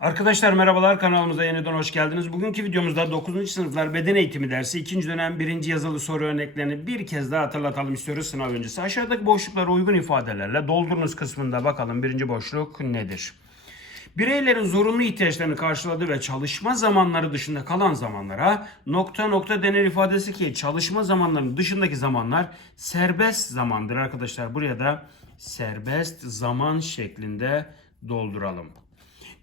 Arkadaşlar merhabalar kanalımıza yeniden hoş geldiniz. Bugünkü videomuzda 9. sınıflar beden eğitimi dersi 2. dönem 1. yazılı soru örneklerini bir kez daha hatırlatalım istiyoruz sınav öncesi. Aşağıdaki boşluklara uygun ifadelerle doldurunuz kısmında bakalım birinci boşluk nedir? Bireylerin zorunlu ihtiyaçlarını karşıladığı ve çalışma zamanları dışında kalan zamanlara nokta nokta denir ifadesi ki çalışma zamanlarının dışındaki zamanlar serbest zamandır arkadaşlar. Buraya da serbest zaman şeklinde dolduralım.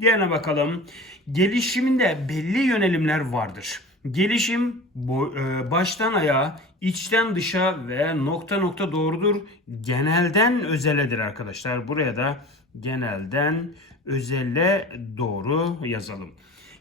Diğerine bakalım. Gelişiminde belli yönelimler vardır. Gelişim e, baştan ayağa, içten dışa ve nokta nokta doğrudur. Genelden özeledir arkadaşlar. Buraya da genelden özelle doğru yazalım.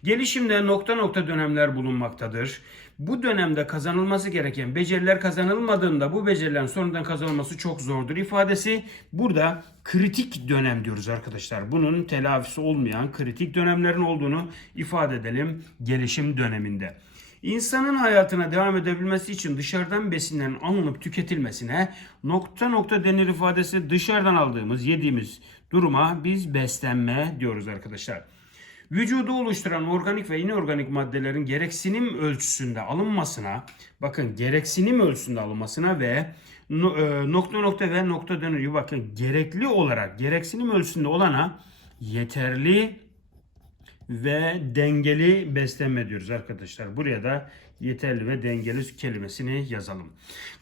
Gelişimde nokta nokta dönemler bulunmaktadır. Bu dönemde kazanılması gereken beceriler kazanılmadığında bu becerilerin sonradan kazanılması çok zordur ifadesi burada kritik dönem diyoruz arkadaşlar. Bunun telafisi olmayan kritik dönemlerin olduğunu ifade edelim gelişim döneminde. İnsanın hayatına devam edebilmesi için dışarıdan besinlerin alınıp tüketilmesine nokta nokta denir ifadesi dışarıdan aldığımız, yediğimiz duruma biz beslenme diyoruz arkadaşlar. Vücudu oluşturan organik ve inorganik maddelerin gereksinim ölçüsünde alınmasına, bakın gereksinim ölçüsünde alınmasına ve e, nokta nokta ve nokta dönüyor. Bakın gerekli olarak gereksinim ölçüsünde olana yeterli ve dengeli beslenme diyoruz arkadaşlar. Buraya da yeterli ve dengeli kelimesini yazalım.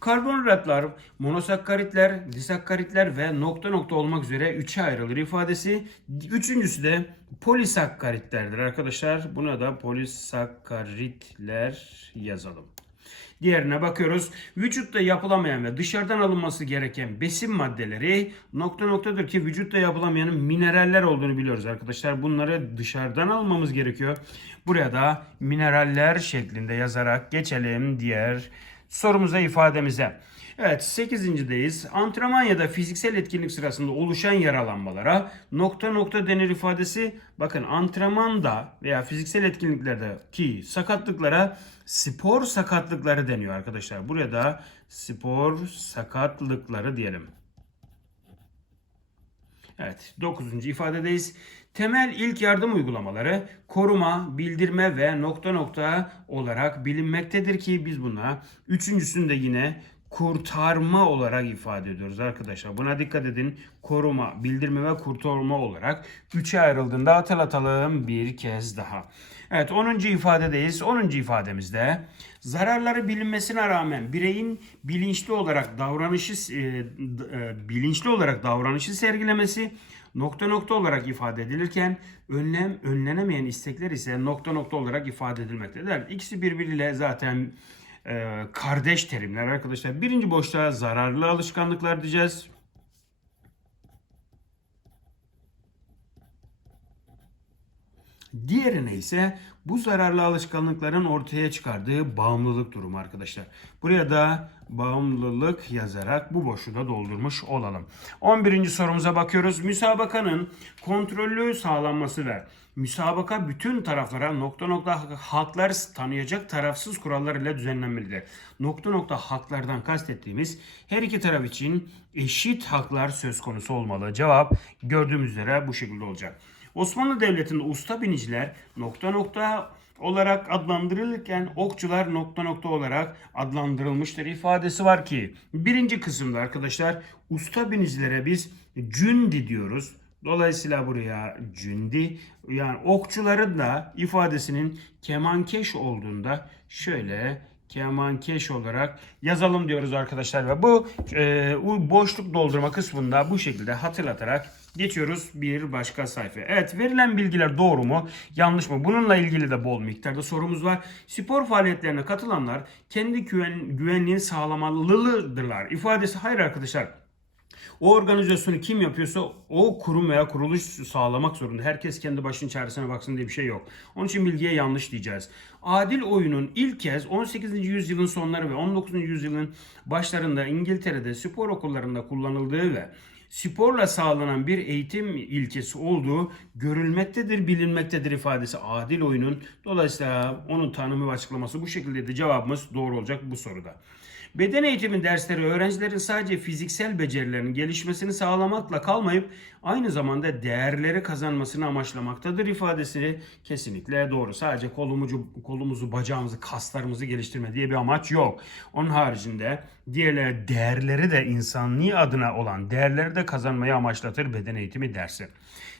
Karbonhidratlar, monosakkaritler, disakkaritler ve nokta nokta olmak üzere üçe ayrılır ifadesi. Üçüncüsü de polisakkaritlerdir arkadaşlar. Buna da polisakkaritler yazalım. Diğerine bakıyoruz. Vücutta yapılamayan ve dışarıdan alınması gereken besin maddeleri nokta noktadır ki vücutta yapılamayanın mineraller olduğunu biliyoruz arkadaşlar. Bunları dışarıdan almamız gerekiyor. Buraya da mineraller şeklinde yazarak geçelim diğer sorumuza ifademize. Evet 8.deyiz. Antrenman ya da fiziksel etkinlik sırasında oluşan yaralanmalara nokta nokta denir ifadesi. Bakın antrenmanda veya fiziksel etkinliklerdeki sakatlıklara spor sakatlıkları deniyor arkadaşlar. Buraya da spor sakatlıkları diyelim. Evet 9. ifadedeyiz. Temel ilk yardım uygulamaları koruma, bildirme ve nokta nokta olarak bilinmektedir ki biz buna üçüncüsünde yine kurtarma olarak ifade ediyoruz arkadaşlar. Buna dikkat edin. Koruma, bildirme ve kurtarma olarak üçe ayrıldığında hatırlatalım bir kez daha. Evet 10. ifadedeyiz. 10. ifademizde zararları bilinmesine rağmen bireyin bilinçli olarak davranışı e, e, bilinçli olarak davranışı sergilemesi nokta nokta olarak ifade edilirken önlem önlenemeyen istekler ise nokta nokta olarak ifade edilmektedir. İkisi birbiriyle zaten e, kardeş terimler arkadaşlar. Birinci boşluğa zararlı alışkanlıklar diyeceğiz. Diğerine ise bu zararlı alışkanlıkların ortaya çıkardığı bağımlılık durumu arkadaşlar. Buraya da bağımlılık yazarak bu boşluğu da doldurmuş olalım. 11. sorumuza bakıyoruz. Müsabakanın kontrollü sağlanması ve müsabaka bütün taraflara nokta nokta haklar tanıyacak tarafsız kurallar ile düzenlenmelidir. Nokta nokta haklardan kastettiğimiz her iki taraf için eşit haklar söz konusu olmalı. Cevap gördüğümüz üzere bu şekilde olacak. Osmanlı Devleti'nde usta biniciler nokta nokta olarak adlandırılırken okçular nokta nokta olarak adlandırılmıştır ifadesi var ki birinci kısımda arkadaşlar usta binicilere biz cündi diyoruz. Dolayısıyla buraya cündi yani okçuların da ifadesinin kemankeş olduğunda şöyle kemankeş olarak yazalım diyoruz arkadaşlar ve bu e, boşluk doldurma kısmında bu şekilde hatırlatarak geçiyoruz bir başka sayfa. Evet verilen bilgiler doğru mu yanlış mı? Bununla ilgili de bol miktarda sorumuz var. Spor faaliyetlerine katılanlar kendi güven, güvenliğini sağlamalıdırlar. İfadesi hayır arkadaşlar. O organizasyonu kim yapıyorsa o kurum veya kuruluş sağlamak zorunda. Herkes kendi başının çaresine baksın diye bir şey yok. Onun için bilgiye yanlış diyeceğiz. Adil oyunun ilk kez 18. yüzyılın sonları ve 19. yüzyılın başlarında İngiltere'de spor okullarında kullanıldığı ve sporla sağlanan bir eğitim ilkesi olduğu görülmektedir, bilinmektedir ifadesi adil oyunun. Dolayısıyla onun tanımı ve açıklaması bu şekilde de cevabımız doğru olacak bu soruda. Beden eğitimi dersleri öğrencilerin sadece fiziksel becerilerinin gelişmesini sağlamakla kalmayıp aynı zamanda değerleri kazanmasını amaçlamaktadır ifadesi kesinlikle doğru. Sadece kolumuzu, kolumuzu, bacağımızı, kaslarımızı geliştirme diye bir amaç yok. Onun haricinde diğerleri değerleri de insanlığı adına olan değerleri de kazanmayı amaçlatır beden eğitimi dersi.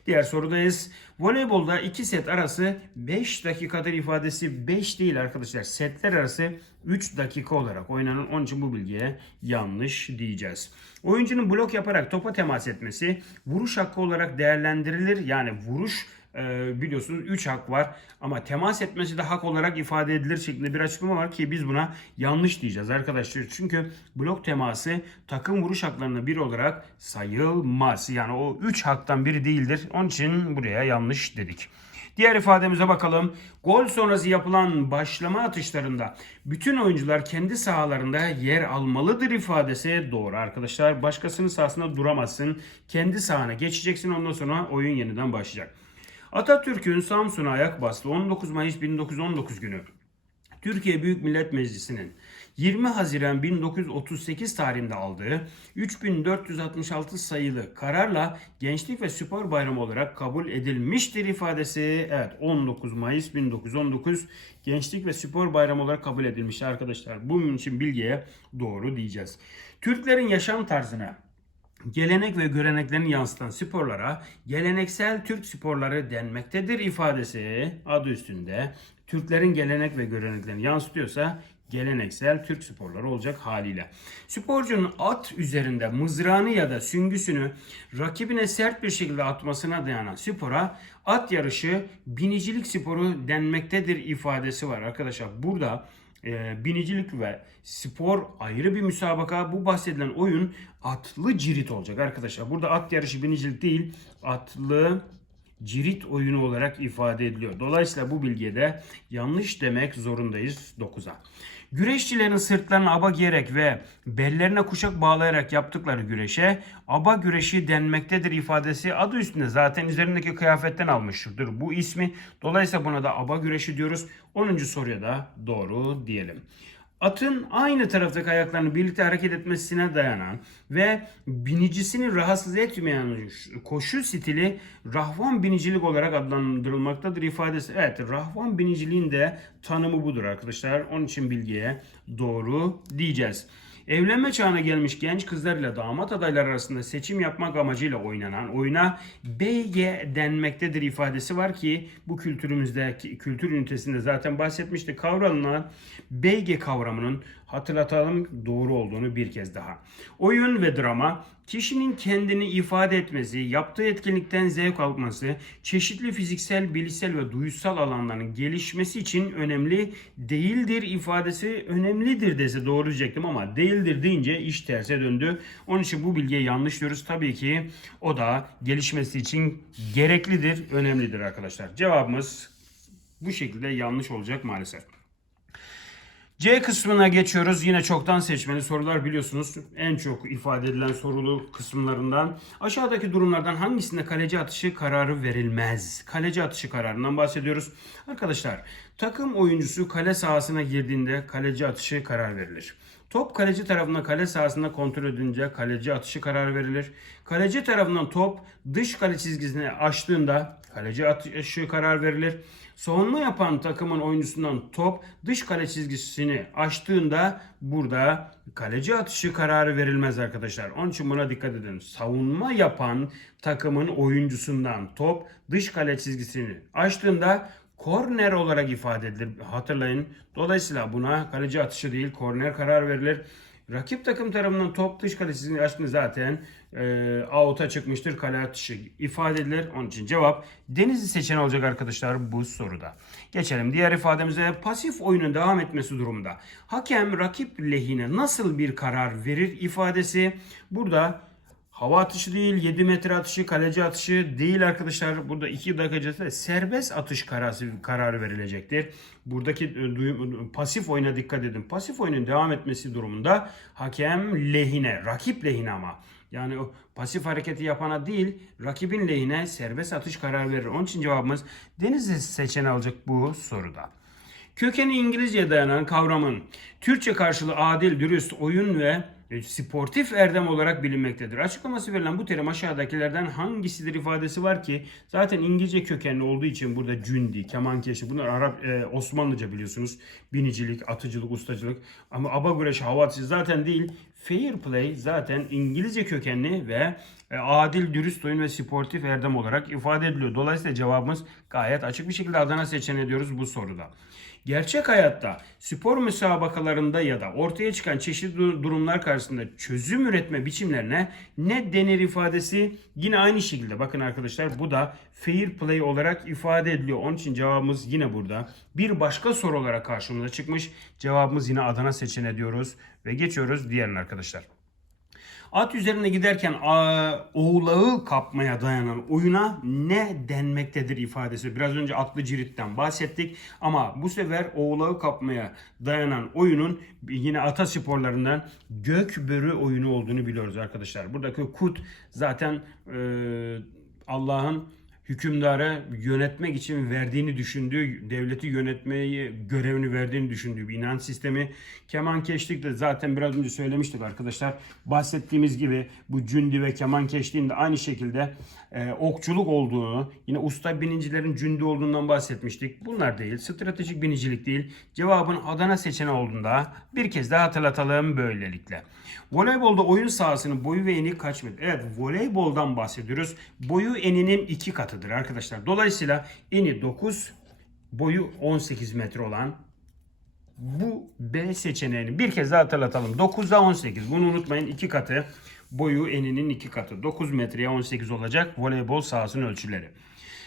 Diğer sorudayız. Voleybolda iki set arası 5 dakikadır ifadesi 5 değil arkadaşlar. Setler arası 3 dakika olarak oynanır. Onun için bu bilgiye yanlış diyeceğiz. Oyuncunun blok yaparak topa temas etmesi vuruş hakkı olarak değerlendirilir. Yani vuruş e, biliyorsunuz 3 hak var ama temas etmesi de hak olarak ifade edilir şeklinde bir açıklama var ki biz buna yanlış diyeceğiz arkadaşlar. Çünkü blok teması takım vuruş haklarına bir olarak sayılmaz. Yani o 3 haktan biri değildir. Onun için buraya yanlış dedik. Diğer ifademize bakalım. Gol sonrası yapılan başlama atışlarında bütün oyuncular kendi sahalarında yer almalıdır ifadesi doğru arkadaşlar. Başkasının sahasında duramazsın. Kendi sahana geçeceksin ondan sonra oyun yeniden başlayacak. Atatürk'ün Samsun'a ayak bastı 19 Mayıs 1919 günü. Türkiye Büyük Millet Meclisi'nin 20 Haziran 1938 tarihinde aldığı 3466 sayılı kararla Gençlik ve Spor Bayramı olarak kabul edilmiştir ifadesi. Evet 19 Mayıs 1919 Gençlik ve Spor Bayramı olarak kabul edilmiş arkadaşlar. Bunun için bilgiye doğru diyeceğiz. Türklerin yaşam tarzına gelenek ve göreneklerini yansıtan sporlara geleneksel Türk sporları denmektedir ifadesi adı üstünde. Türklerin gelenek ve göreneklerini yansıtıyorsa geleneksel Türk sporları olacak haliyle. Sporcunun at üzerinde mızrağını ya da süngüsünü rakibine sert bir şekilde atmasına dayanan spora at yarışı binicilik sporu denmektedir ifadesi var arkadaşlar. Burada e, binicilik ve spor ayrı bir müsabaka. Bu bahsedilen oyun atlı cirit olacak arkadaşlar. Burada at yarışı binicilik değil, atlı cirit oyunu olarak ifade ediliyor. Dolayısıyla bu bilgiye de yanlış demek zorundayız 9'a. Güreşçilerin sırtlarına aba giyerek ve bellerine kuşak bağlayarak yaptıkları güreşe aba güreşi denmektedir ifadesi adı üstünde zaten üzerindeki kıyafetten almıştır bu ismi. Dolayısıyla buna da aba güreşi diyoruz. 10. soruya da doğru diyelim. Atın aynı taraftaki ayaklarını birlikte hareket etmesine dayanan ve binicisini rahatsız etmeyen koşu stili rahvan binicilik olarak adlandırılmaktadır ifadesi. Evet rahvan biniciliğin de tanımı budur arkadaşlar. Onun için bilgiye doğru diyeceğiz. Evlenme çağına gelmiş genç kızlarla damat adaylar arasında seçim yapmak amacıyla oynanan oyuna BG denmektedir ifadesi var ki bu kültürümüzde kültür ünitesinde zaten bahsetmiştik. Kavranılan BG kavramının hatırlatalım doğru olduğunu bir kez daha. Oyun ve drama kişinin kendini ifade etmesi, yaptığı etkinlikten zevk alması, çeşitli fiziksel, bilişsel ve duysal alanların gelişmesi için önemli değildir ifadesi önemlidir dese doğru diyecektim ama değildir deyince iş terse döndü. Onun için bu bilgiye yanlış diyoruz. Tabii ki o da gelişmesi için gereklidir, önemlidir arkadaşlar. Cevabımız bu şekilde yanlış olacak maalesef. C kısmına geçiyoruz. Yine çoktan seçmeli sorular biliyorsunuz. En çok ifade edilen sorulu kısımlarından. Aşağıdaki durumlardan hangisinde kaleci atışı kararı verilmez? Kaleci atışı kararından bahsediyoruz. Arkadaşlar takım oyuncusu kale sahasına girdiğinde kaleci atışı karar verilir. Top kaleci tarafından kale sahasında kontrol edince kaleci atışı karar verilir. Kaleci tarafından top dış kale çizgisini aştığında kaleci atışı karar verilir. Savunma yapan takımın oyuncusundan top dış kale çizgisini aştığında burada kaleci atışı kararı verilmez arkadaşlar. Onun için buna dikkat edin. Savunma yapan takımın oyuncusundan top dış kale çizgisini aştığında korner olarak ifade edilir. Hatırlayın. Dolayısıyla buna kaleci atışı değil korner karar verilir. Rakip takım tarafından top dış kale çizgisini aştığında zaten e, out'a çıkmıştır. Kale atışı ifade edilir. Onun için cevap Denizli seçeneği olacak arkadaşlar bu soruda. Geçelim diğer ifademize. Pasif oyunun devam etmesi durumunda hakem rakip lehine nasıl bir karar verir ifadesi burada Hava atışı değil, 7 metre atışı, kaleci atışı değil arkadaşlar. Burada 2 dakika içerisinde serbest atış kararı, kararı verilecektir. Buradaki e, pasif oyuna dikkat edin. Pasif oyunun devam etmesi durumunda hakem lehine, rakip lehine ama. Yani o pasif hareketi yapana değil, rakibin lehine serbest atış kararı verir. Onun için cevabımız Denizli seçeneği alacak bu soruda. Kökeni İngilizceye dayanan kavramın Türkçe karşılığı adil, dürüst, oyun ve sportif erdem olarak bilinmektedir. Açıklaması verilen bu terim aşağıdakilerden hangisidir ifadesi var ki zaten İngilizce kökenli olduğu için burada cündi, kemankeşi bunlar Arap e, Osmanlıca biliyorsunuz. Binicilik, atıcılık, ustacılık ama aba güreşi, hava atışı zaten değil. Fair play zaten İngilizce kökenli ve e, adil, dürüst oyun ve sportif erdem olarak ifade ediliyor. Dolayısıyla cevabımız gayet açık bir şekilde Adana seçeneği diyoruz bu soruda. Gerçek hayatta spor müsabakalarında ya da ortaya çıkan çeşitli dur- durumlar karşısında çözüm üretme biçimlerine ne denir ifadesi yine aynı şekilde. Bakın arkadaşlar bu da fair play olarak ifade ediliyor. Onun için cevabımız yine burada. Bir başka soru olarak karşımıza çıkmış. Cevabımız yine Adana seçeneği diyoruz ve geçiyoruz diğerine arkadaşlar. At üzerine giderken oğlağı kapmaya dayanan oyuna ne denmektedir ifadesi. Biraz önce atlı ciritten bahsettik ama bu sefer oğlağı kapmaya dayanan oyunun yine ata sporlarından gökbörü oyunu olduğunu biliyoruz arkadaşlar. Buradaki kut zaten e, Allah'ın hükümdara yönetmek için verdiğini düşündüğü, devleti yönetmeyi görevini verdiğini düşündüğü bir inanç sistemi. Kemankeşlik de zaten biraz önce söylemiştik arkadaşlar. Bahsettiğimiz gibi bu cündi ve kemankeşliğin de aynı şekilde e, okçuluk olduğunu, yine usta binicilerin cündi olduğundan bahsetmiştik. Bunlar değil, stratejik binicilik değil. Cevabın Adana seçeneği olduğunda bir kez daha hatırlatalım böylelikle. Voleybolda oyun sahasının boyu ve eni kaç metre? Evet voleyboldan bahsediyoruz. Boyu eninin iki katıdır arkadaşlar. Dolayısıyla eni 9, boyu 18 metre olan bu B seçeneğini bir kez daha hatırlatalım. 9'da 18. Bunu unutmayın. iki katı. Boyu eninin iki katı. 9 metreye 18 olacak voleybol sahasının ölçüleri.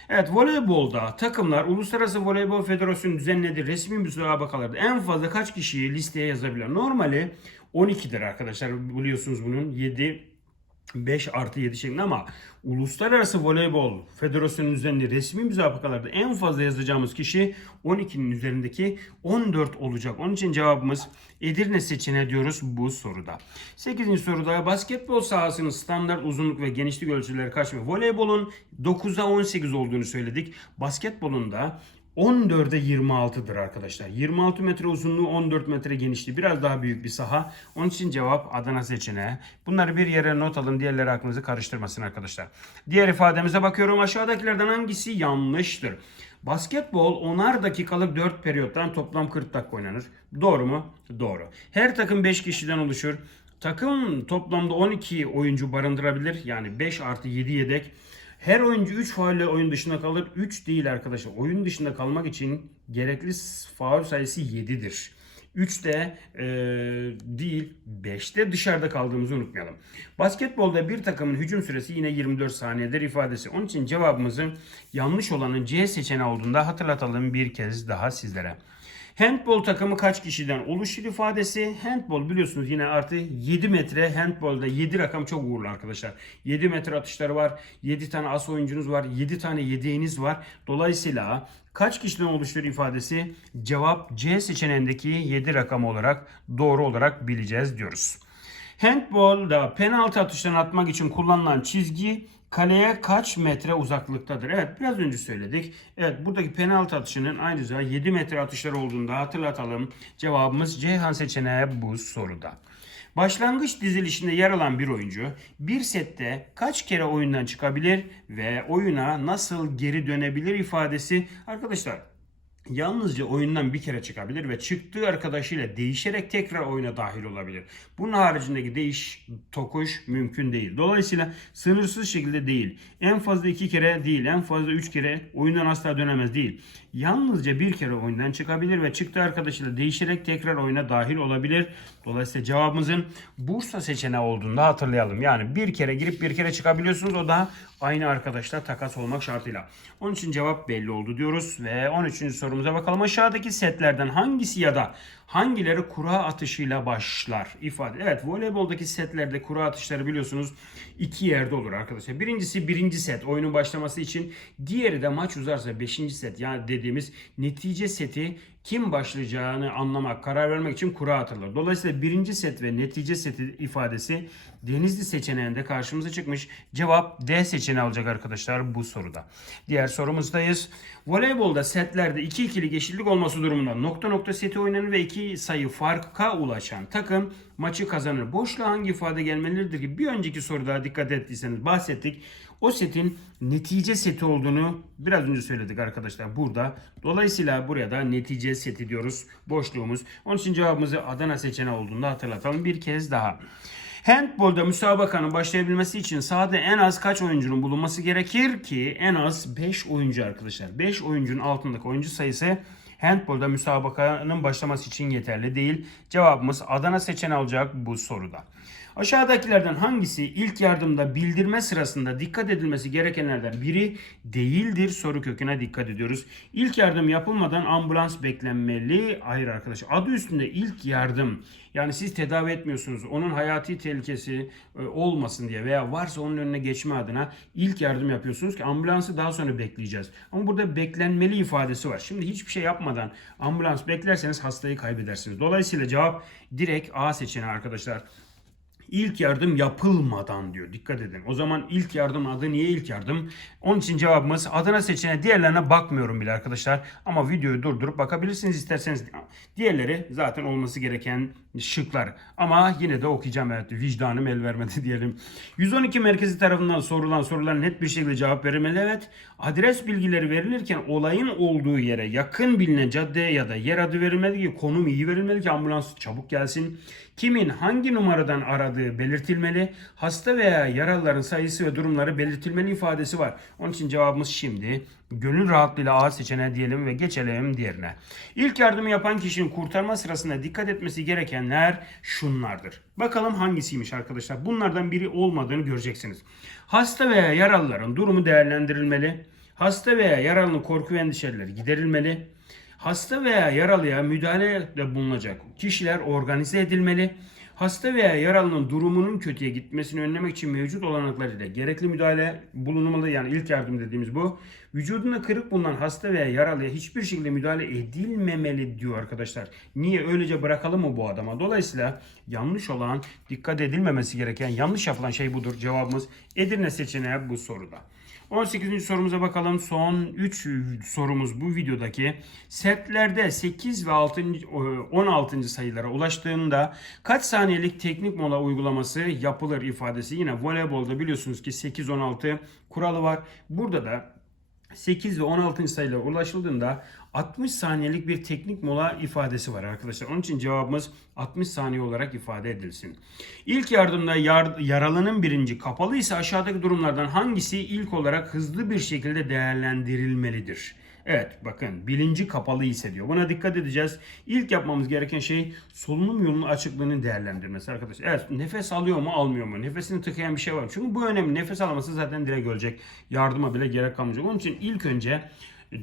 Evet voleybolda takımlar Uluslararası Voleybol Federasyonu düzenlediği resmi müsabakalarda en fazla kaç kişiyi listeye yazabilir? Normali 12'dir arkadaşlar biliyorsunuz bunun 7 5 artı 7 şeklinde ama Uluslararası Voleybol Federasyonu'nun üzerinde resmi müsabakalarda en fazla yazacağımız kişi 12'nin üzerindeki 14 olacak. Onun için cevabımız Edirne seçeneği diyoruz bu soruda. 8. soruda basketbol sahasının standart uzunluk ve genişlik ölçüleri kaç metre? Voleybolun 9'a 18 olduğunu söyledik. Basketbolun da 14'e 26'dır arkadaşlar. 26 metre uzunluğu 14 metre genişliği. Biraz daha büyük bir saha. Onun için cevap Adana seçeneği. Bunları bir yere not alın. Diğerleri aklınızı karıştırmasın arkadaşlar. Diğer ifademize bakıyorum. Aşağıdakilerden hangisi yanlıştır? Basketbol 10'ar dakikalık 4 periyottan toplam 40 dakika oynanır. Doğru mu? Doğru. Her takım 5 kişiden oluşur. Takım toplamda 12 oyuncu barındırabilir. Yani 5 artı 7 yedek. Her oyuncu 3 faulle oyun dışında kalır. 3 değil arkadaşlar. Oyun dışında kalmak için gerekli faul sayısı 7'dir. 3'te e, değil 5'te dışarıda kaldığımızı unutmayalım. Basketbolda bir takımın hücum süresi yine 24 saniyedir ifadesi. Onun için cevabımızın yanlış olanın C seçeneği olduğunda hatırlatalım bir kez daha sizlere. Handbol takımı kaç kişiden oluşur ifadesi. Handbol biliyorsunuz yine artı 7 metre handbolda 7 rakam çok uğurlu arkadaşlar. 7 metre atışları var. 7 tane as oyuncunuz var. 7 tane yedeğiniz var. Dolayısıyla kaç kişiden oluşur ifadesi cevap C seçeneğindeki 7 rakam olarak doğru olarak bileceğiz diyoruz. Handball'da penaltı atışlarını atmak için kullanılan çizgi kaleye kaç metre uzaklıktadır? Evet biraz önce söyledik. Evet buradaki penaltı atışının ayrıca 7 metre atışları olduğunda hatırlatalım. Cevabımız Ceyhan seçeneği bu soruda. Başlangıç dizilişinde yer alan bir oyuncu bir sette kaç kere oyundan çıkabilir ve oyuna nasıl geri dönebilir ifadesi arkadaşlar yalnızca oyundan bir kere çıkabilir ve çıktığı arkadaşıyla değişerek tekrar oyuna dahil olabilir. Bunun haricindeki değiş tokuş mümkün değil. Dolayısıyla sınırsız şekilde değil. En fazla iki kere değil, en fazla üç kere oyundan asla dönemez değil. Yalnızca bir kere oyundan çıkabilir ve çıktığı arkadaşıyla değişerek tekrar oyuna dahil olabilir. Dolayısıyla cevabımızın Bursa seçeneği olduğunda hatırlayalım. Yani bir kere girip bir kere çıkabiliyorsunuz. O da aynı arkadaşla takas olmak şartıyla. Onun için cevap belli oldu diyoruz ve 13. sorumuza bakalım. Aşağıdaki setlerden hangisi ya da hangileri kura atışıyla başlar ifade. Evet voleyboldaki setlerde kura atışları biliyorsunuz iki yerde olur arkadaşlar. Birincisi birinci set oyunun başlaması için diğeri de maç uzarsa beşinci set yani dediğimiz netice seti kim başlayacağını anlamak, karar vermek için kura atılır. Dolayısıyla birinci set ve netice seti ifadesi Denizli seçeneğinde karşımıza çıkmış. Cevap D seçeneği olacak arkadaşlar bu soruda. Diğer sorumuzdayız. Voleybolda setlerde 2-2'lik eşitlik olması durumunda nokta nokta seti oynanır ve 2 sayı farka ulaşan takım maçı kazanır. Boşluğa hangi ifade gelmelidir ki bir önceki soruda dikkat ettiyseniz bahsettik. O setin netice seti olduğunu biraz önce söyledik arkadaşlar burada. Dolayısıyla buraya da netice seti diyoruz boşluğumuz. Onun için cevabımızı Adana seçeneği olduğunu hatırlatalım bir kez daha. Handbolda müsabakanın başlayabilmesi için sahada en az kaç oyuncunun bulunması gerekir ki en az 5 oyuncu arkadaşlar. 5 oyuncunun altındaki oyuncu sayısı handbolda müsabakanın başlaması için yeterli değil. Cevabımız Adana seçeneği olacak bu soruda. Aşağıdakilerden hangisi ilk yardımda bildirme sırasında dikkat edilmesi gerekenlerden biri değildir? Soru köküne dikkat ediyoruz. İlk yardım yapılmadan ambulans beklenmeli. Hayır arkadaşlar adı üstünde ilk yardım. Yani siz tedavi etmiyorsunuz. Onun hayati tehlikesi e, olmasın diye veya varsa onun önüne geçme adına ilk yardım yapıyorsunuz ki ambulansı daha sonra bekleyeceğiz. Ama burada beklenmeli ifadesi var. Şimdi hiçbir şey yapmadan ambulans beklerseniz hastayı kaybedersiniz. Dolayısıyla cevap direkt A seçeneği arkadaşlar. İlk yardım yapılmadan diyor. Dikkat edin. O zaman ilk yardım adı niye ilk yardım? Onun için cevabımız Adana seçeneği. Diğerlerine bakmıyorum bile arkadaşlar. Ama videoyu durdurup bakabilirsiniz isterseniz. Diğerleri zaten olması gereken şıklar. Ama yine de okuyacağım evet. Vicdanım el vermedi diyelim. 112 merkezi tarafından sorulan sorular net bir şekilde cevap verilmeli. Evet. Adres bilgileri verilirken olayın olduğu yere yakın bilinen caddeye ya da yer adı verilmeli ki konum iyi verilmeli ki ambulans çabuk gelsin. Kimin hangi numaradan aradığı belirtilmeli. Hasta veya yaralıların sayısı ve durumları belirtilmeli ifadesi var. Onun için cevabımız şimdi gönül rahatlığıyla A seçeneği diyelim ve geçelim diğerine. İlk yardımı yapan kişinin kurtarma sırasında dikkat etmesi gerekenler şunlardır. Bakalım hangisiymiş arkadaşlar. Bunlardan biri olmadığını göreceksiniz. Hasta veya yaralıların durumu değerlendirilmeli. Hasta veya yaralının korku ve endişeleri giderilmeli. Hasta veya yaralıya müdahalede bulunacak kişiler organize edilmeli. Hasta veya yaralının durumunun kötüye gitmesini önlemek için mevcut olanaklarıyla gerekli müdahale bulunmalı. Yani ilk yardım dediğimiz bu. Vücudunda kırık bulunan hasta veya yaralıya hiçbir şekilde müdahale edilmemeli diyor arkadaşlar. Niye öylece bırakalım mı bu adama? Dolayısıyla yanlış olan, dikkat edilmemesi gereken, yanlış yapılan şey budur. Cevabımız Edirne seçeneği bu soruda. 18. sorumuza bakalım. Son 3 sorumuz bu videodaki. Setlerde 8 ve 6. 16. sayılara ulaştığında kaç saniyelik teknik mola uygulaması yapılır ifadesi. Yine voleybolda biliyorsunuz ki 8-16 kuralı var. Burada da 8 ve 16. sayılara ulaşıldığında 60 saniyelik bir teknik mola ifadesi var arkadaşlar. Onun için cevabımız 60 saniye olarak ifade edilsin. İlk yardımda yar, yaralının birinci kapalı ise aşağıdaki durumlardan hangisi ilk olarak hızlı bir şekilde değerlendirilmelidir? Evet bakın bilinci kapalı ise diyor. Buna dikkat edeceğiz. İlk yapmamız gereken şey solunum yolunun açıklığını değerlendirmesi arkadaşlar. Evet nefes alıyor mu almıyor mu? Nefesini tıkayan bir şey var mı? Çünkü bu önemli. Nefes alması zaten direkt ölecek. Yardıma bile gerek kalmayacak. Onun için ilk önce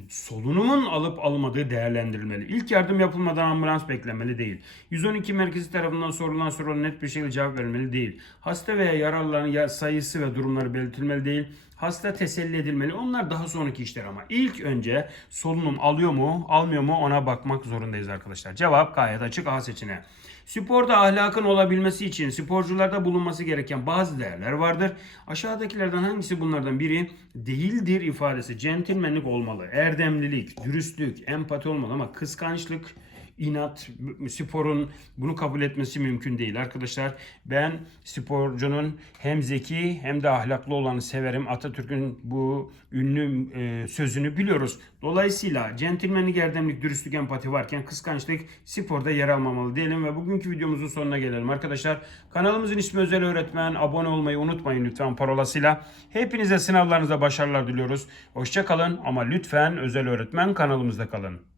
solunumun alıp alınmadığı değerlendirilmeli. İlk yardım yapılmadan ambulans beklenmeli değil. 112 merkezi tarafından sorulan sorulara net bir şekilde cevap verilmeli değil. Hasta veya yaralıların sayısı ve durumları belirtilmeli değil. Hasta teselli edilmeli. Onlar daha sonraki işler ama ilk önce solunum alıyor mu, almıyor mu ona bakmak zorundayız arkadaşlar. Cevap gayet açık A seçeneği. Sporda ahlakın olabilmesi için sporcularda bulunması gereken bazı değerler vardır. Aşağıdakilerden hangisi bunlardan biri değildir ifadesi centilmenlik olmalı. Erdemlilik, dürüstlük, empati olmalı ama kıskançlık, inat, sporun bunu kabul etmesi mümkün değil arkadaşlar. Ben sporcunun hem zeki hem de ahlaklı olanı severim. Atatürk'ün bu ünlü e, sözünü biliyoruz. Dolayısıyla centilmenlik, erdemlik, dürüstlük, empati varken kıskançlık sporda yer almamalı diyelim ve bugünkü videomuzun sonuna gelelim arkadaşlar. Kanalımızın ismi Özel Öğretmen. Abone olmayı unutmayın lütfen parolasıyla. Hepinize sınavlarınızda başarılar diliyoruz. Hoşça kalın ama lütfen Özel Öğretmen kanalımızda kalın.